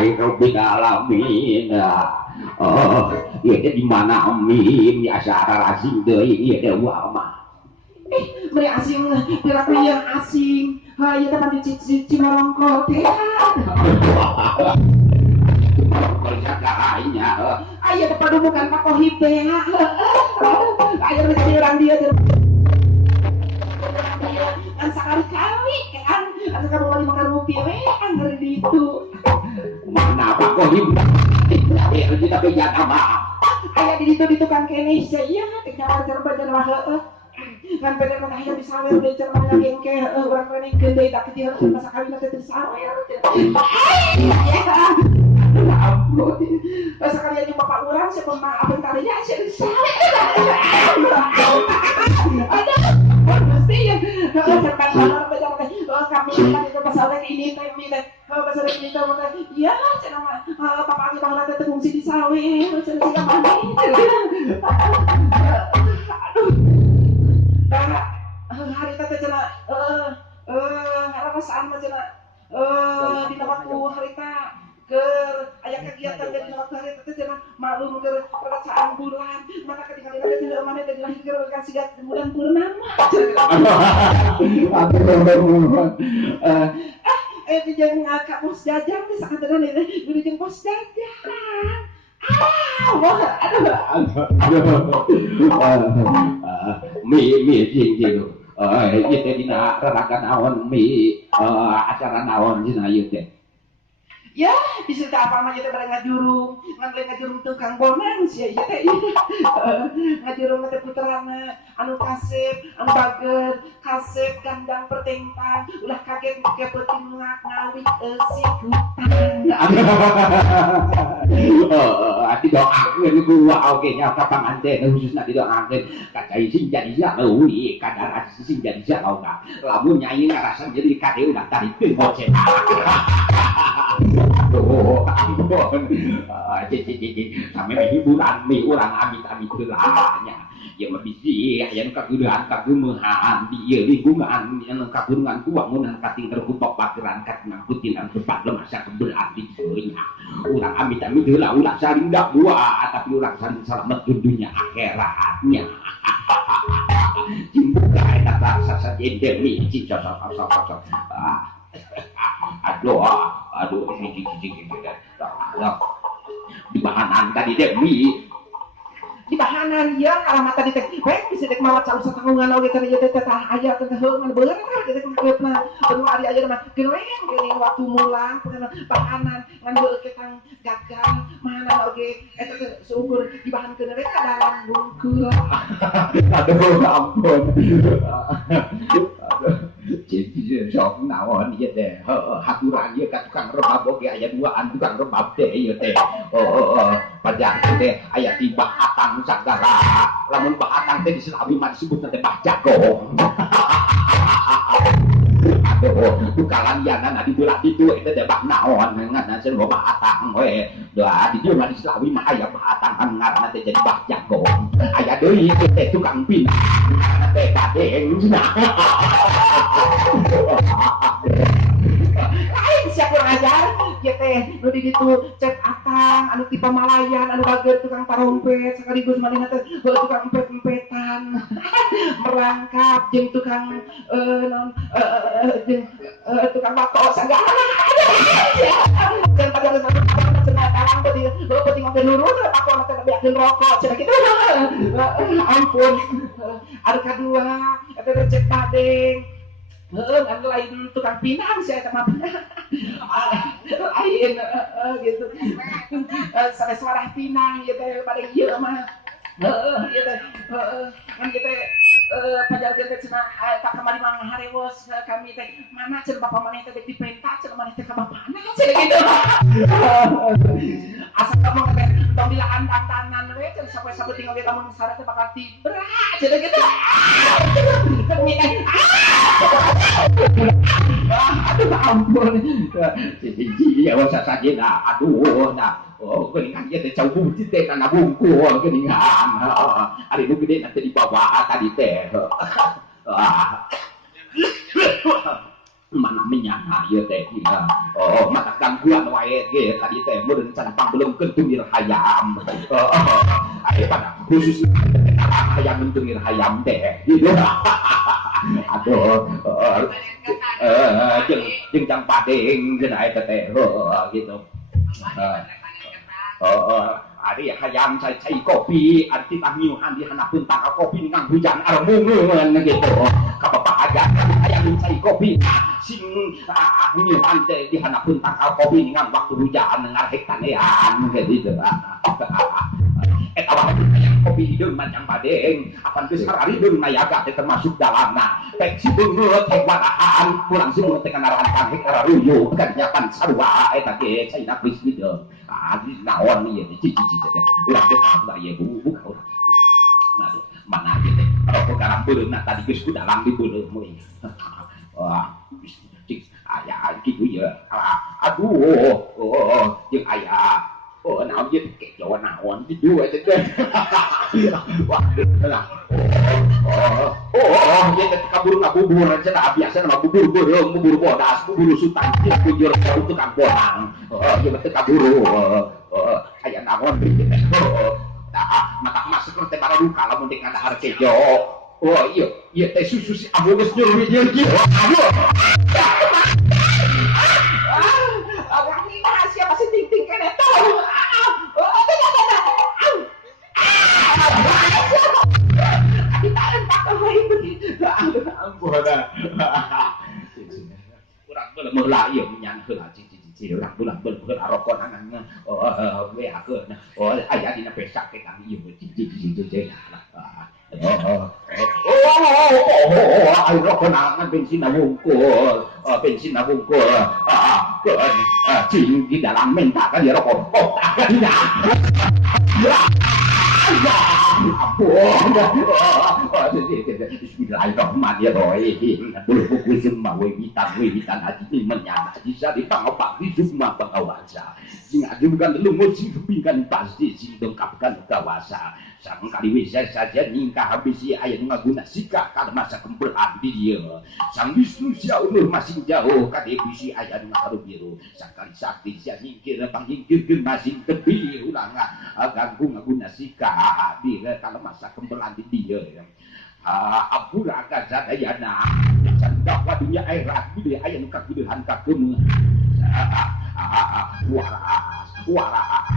Alhamdulillahirabbil alamin. Ieu teh di mana mim ya asara asing deui ieu teh mah. Beri asing perilaku yang asing. Ieu teh mah Cimarongkol teh. Perjagalanya. Ayo teh padubukan Pak Kohib teh. Ayo rezeki urang dia teh. Kan sakali-kali kan, asa kamu lagi makan rupiah we anggar di itu. Mana Pak Kohib? Ya kita bejaga mah. Aya di ditu tukang kene saya teh ngajar bajar mah heueuh. Kan bener mah aya bisa we bejar mah gengke urang rene gede tak kecil masa kawin teh sawer. Ampun. Pas kalian yang bapak urang siapa mah abang tadinya saya sawer. Ada mesti ya serkan benar benar kami kan itu pasal ini teh pasal ini teh iya cenah papa kita baheula teh fungsi di sawit cenah siga mandi aduh hari teh cenah harasaan mah cenah di tempatku harita keur aya kegiatan jadi waktu hari teh cenah maklum keur perasaan bulan maka ketika kita cenah mana teh dilahirkeun ka siga bulan purnama di jeung Kak Bos Jajang bisa kaderan ini di jeung Bos Jajang mi jing ieu teh dina raraga naon mi acara naon cenah ieu teh. Ya, bisa tak apa mah teh bare ngajurung, ngajurung tukang bonang sia ieu teh. Ngajurung teh puterana anu kasep, anu bager, kasep gandang pertengtan, ulah kaget ke peuting ngawit si hutang. Ati doakeun ku oge nya ka panganten khususna didoakeun ka cai sing jadi leuwih kadar sing jadi saoga. Lamun nyai ngarasan jadi kade udah tarikeun bocah. Aduh, ampun. Sampai hiburan mi urang amit-amit heulanya. Ya mah bisi aya nu kageudeuhan kageumeuhan di ieu lingkungan anu kagunungan ku wangunan kating terkupak pageran katinang putin anu tepat lemasa keberat di seunya. Urang amit-amit heula ulah saling dakwa tapi urang saling salamet dunya akhiratnya. Cimbuka eta rasa sajendemi cicok-cocok. Aduh, ini di bahanan tadi Dewi. Di bahanan ya alamat tadi teh bisa dek mawat salu satanggungan oge kana teh aya teh heungan beungar teh kageupna anu ari aya mah geuning waktu mulang bahanan ngan heueuh ketang gagal mana oge eta teh seukur dibahankeun rek kadaran bungkul. Aduh, ampun. Jadi sok naon ieu teh haturan ieu ka tukang rebab oge aya duaan tukang rebab teh ieu teh. Pajak teh aya ti bahatang sagara. Lamun bahatang teh di Slawi mah disebutna teh bah jago. Aduh, tukalan yana di bulan itu eta teh bah naon ngaranna sen bahatang we. Da di dieu mah di Slawi mah aya bahatang ngaranna teh jadi bah jago. Aya deui teh tukang pindah ngaranna teh kadeng. Lain siapa ngajar ya teh nu di ditu cek akang anu ti pamalayan anu bager tukang parompet sekaligus malina teh tukang empet-empetan merangkap jeung tukang tukang bako sagala dan pada cenah tadi penting ngopi nurun aku teh biakeun rokok cenah kitu ampun anu kadua eta teh cek badeng kan lain tukang pinang saya sama lain gitu sampai suara pinang gitu pada iya mah gitu kan kita pajar kita cina tak kembali mang harewos kami teh mana cina bapak mana teh di pentas cina mana teh ke bapak mana cina gitu asal kamu teh tong dilahan tantanan we cina sampai tinggal kita mun sareng teh bakal tibra cina gitu kami teh aduh ampun ya wasa saja aduh geuningan ieu teh cau butit teh kana bungkul geuningan ari nu gede nanti dibawa tadi teh mana menyana ya teh oh mata gangguan wae ge tadi teh meureun can panggeleungkeun tungir hayam aya pada khusus hayam tungir hayam teh gitu aduh jeung jang padeng cenah eta teh gitu ari hayam cai kopi arti tah ngiuhan di hanapeun tanggal kopi ningang hujan armungeun gitu kabapak aja hayam cai kopi sing ngiuhan teh di hanapeun tanggal kopi ningang waktu hujan ngarek tanean gitu eta wae hayam kopi hideung macam padeng apan geus hararideung nayaga teh termasuk dalamna tek sideung teh warahan pulang sing teh kanarahan kanhek araruyu kan nyapan sarua eta ge caina geus hideung naon ieu cici teh urang teh ka ieu buka urang aduh mana ieu teh rokok garam beureunna tadi geus ku dalam di beureum we wah cik aya kitu ieu aduh jeung aya naon ieu teh Jawa naon kitu teh wah lah ieu teh kaburu ngabubur cenah biasa mah bubur beureum bubur bodas bubur sutan ieu bujur untuk angkonang ieu teh kaburu aya naon ieu teh mata emas seperti bara luka lamun teh kadahar kejo ieu teh susu si abu geus nyuruh ieu kieu abang ini rahasia masih ting-ting kene tuh kurang belum lah ieu menyan heula cici urang bulan rokok nangan weakeun aya dina pesak teh kami ieu cici ayo rokok nangan bensin wungkul cing di dalam menta kan ya rokok kan ya Bismillahirrahmanirrahim. Bulu buku semua witan haji menyana bisa dipangopang di semua pengawasan. Sing ajukan lumut sing kepingkan pasti sing dongkapkan kawasa. Sang kali bisa saja ningkah habisi ayat ngaguna sikap kada masa kempelan di dia. Sang Wisnu sia ulur masing jauh kade bisi ayat ngaharu biru. Sang kali sakti sia nyingkir panggingkirkeun masing tepi ulang ganggu ngaguna sikap di kalau masa kempelan di dia. Apura kazadayana dakwah dunia akhirat di ayat kakudehan kakun. Waras.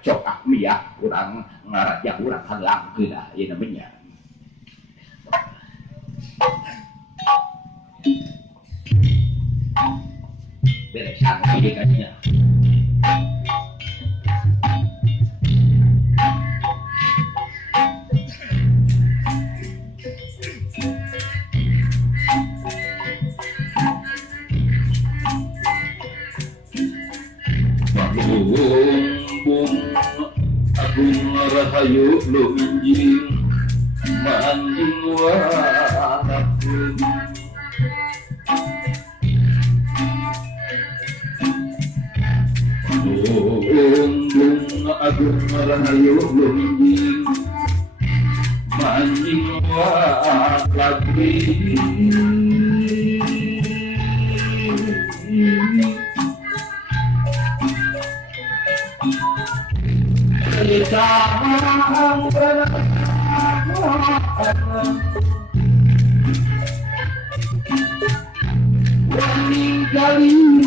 Cok akmiyah kurang ngaraja kurang halang kena ini namanya beresan ini kasihnya Agung rahayu lu injing manding wanapun agung rahayu lu injing manding wanapun Sang meninggali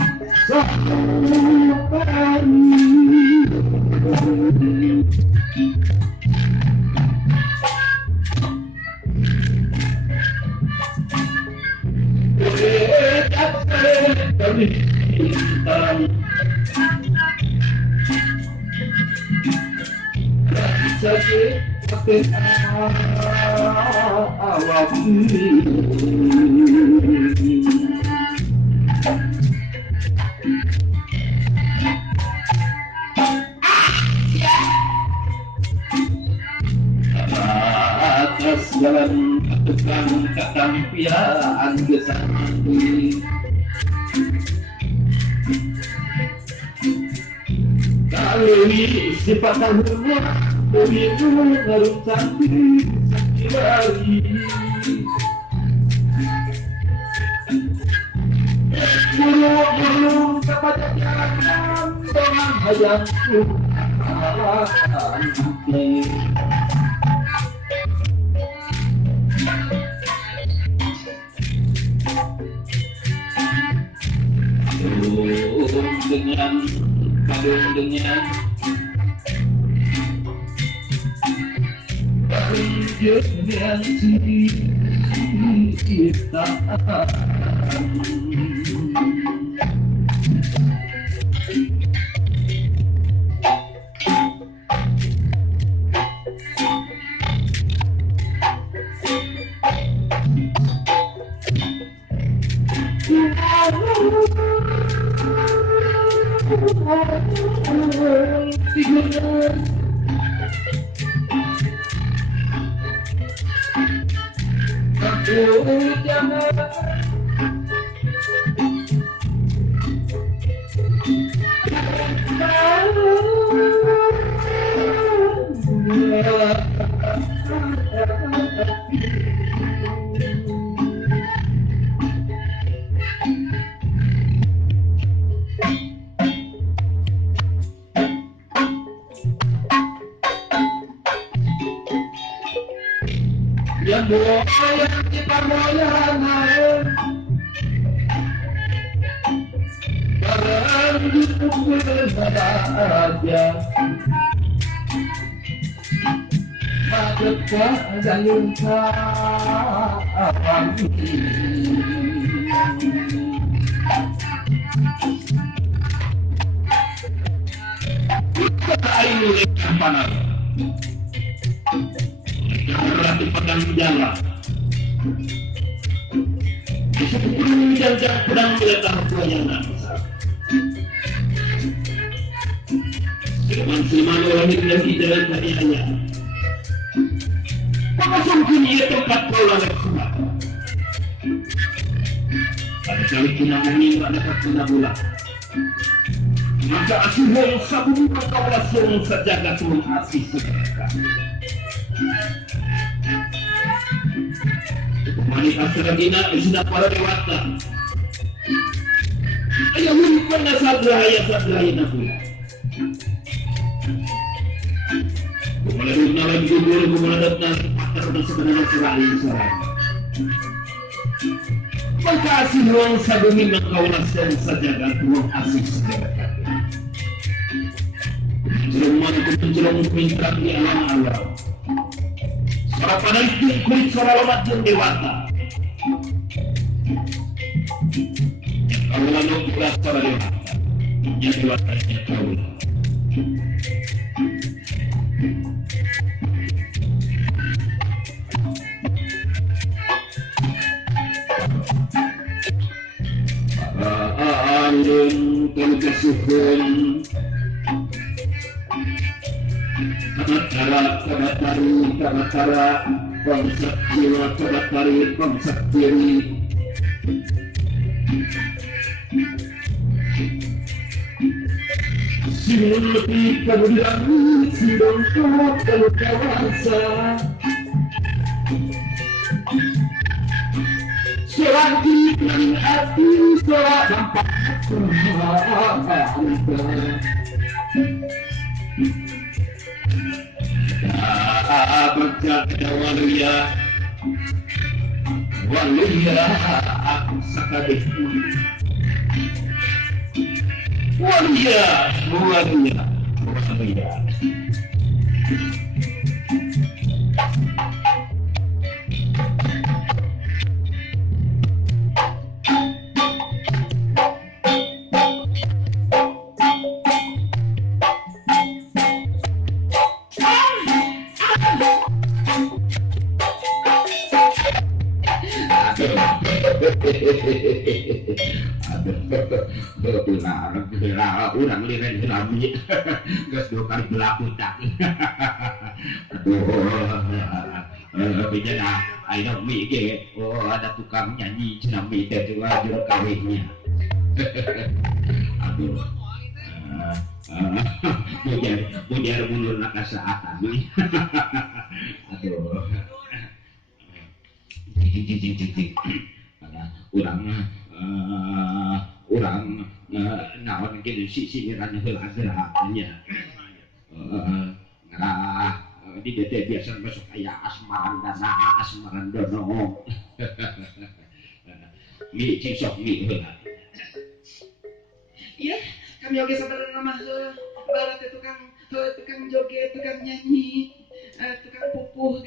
atas jalan tukang ketampian gesani Dewi sifat tahunnya Dewi ngarung cantik lagi Bulu-bulu kepada jangan dengan hayangku hati kadung dengan dengan kita yang boyang kita boyangan barang dipukul aja madekah gayung kami kita ini kampanan berarti pedang jalan disebut jalan pedang meletak pelayanan Silman orang itu yang di jalan karianya maka sungguh ia tempat bola lekuma pada kali kita meminta dapat kena bola maka asuhul sabun maka langsung sejagat mengasih mereka wanita seragina sudah para dewasa ayah hukumnya sadraya nabula kumala hubna lagi gubur kumala datang pakar dan sebenarnya seraya makasih ruang sabumi mengkaulah sejagat ruang asih sejagat jerman kemenjerong minta di alam-alam para peneliti kulit suara lemat yang dewasa kalau lalu kita suara dewasa yang dewasa yang tahu alun kelukasuhun kamatara konsep jiwa kamatari konsep diri sinun lebih kemudian sidang kalau kawasa seorang di hati seorang nampak berjaga walia aku sakadehku walia urang liren lami geus 2 kali berlaku tak aduh bejana ayeuna mi ge ada tukang nyanyi cenah mi teh juga juru kawinnya aduh Budiar mundur nak saatan nih. Aduh. Cing. Urang naon kieu si ngeran heula gerakannya. Ngarah di DT biasa masuk aya asmarandono. Mi cicok mi heula. Iya, kami oge sabareng mah barat tukang joget, tukang nyanyi, tukang pupuh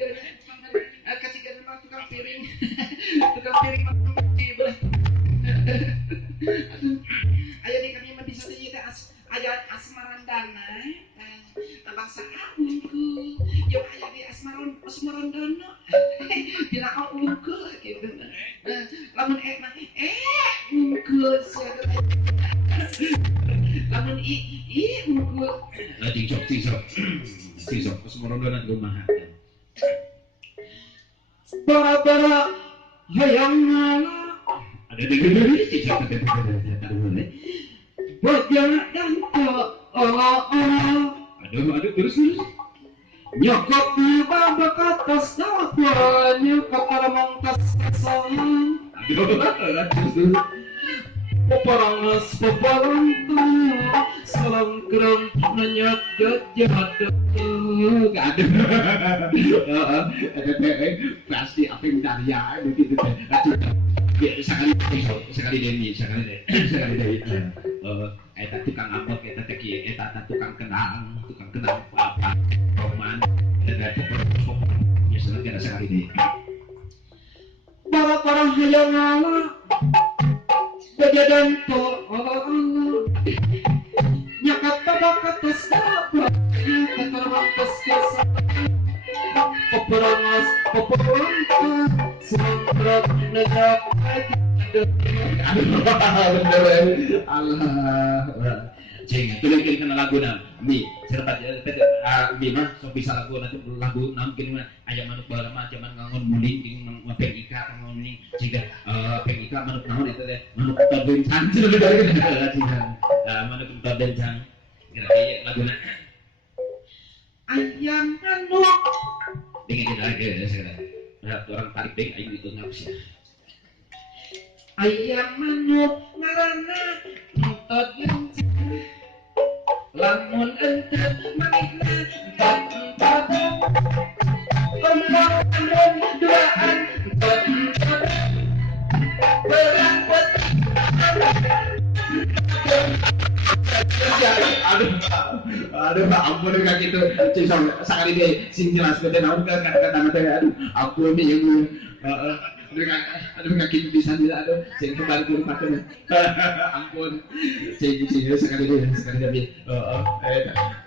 kacigan mah tukang piring. Tukang piring mah di belah. Aduh. Aya di kami mah bisa teh aya asmarandana. Bangsa unggul. Yo aya di asmarandono. Dina unggul gitu. Lamun mah unggul sia. Lamun unggul. Cicok asmarandona di rumah. Bara-bara hayang ngalah. Ada di cicok Bojana danto aduh terus nyokap baba katas dapat nyokap karamong tas kasahan aduh peperangas peperantah salam keram nanyak jajah pasti apa yang daya gitu sekali demi eta tukang ambek eta teh kieu eta tukang kenang apa roman dan ya seneng sekali deh para hayang ngalah kejadian to nyakat baba katas dapat nyokap karamong tas kasahan peperangas peperantah salam keram nanyak Allah cing tulis kena lagu na mi serta mi mah sok bisa lagu nanti lagu nampil mah aya manuk baheula zaman ngangon muling jeung ngapeng ika ngangon muling ciga peng ika manuk naon eta teh manuk todencang manuk todencang kira-kira laguna ayam manuk dengan lagi sekarang orang tarik deng ayo itu ngapsi ayam manuk ngaranna entot lencang lamun entet manihna entot kembang andon duaan entot berangkut aduh ampun kayak gitu sekali deh sing jelas teh naon kata-kata teh aduh ampun nih aduh kaki bisa tidak aduh sing kembali ke rumah teh ampun sing sekali deh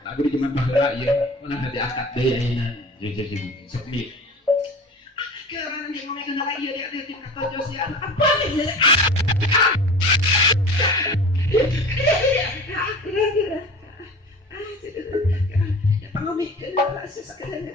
lagu di zaman baheula ieu mana diangkat deui ayeuna sok mi karena dia ngomong kenal ieu dia kata jos ya apa nih ya pangomikeun rasa sakit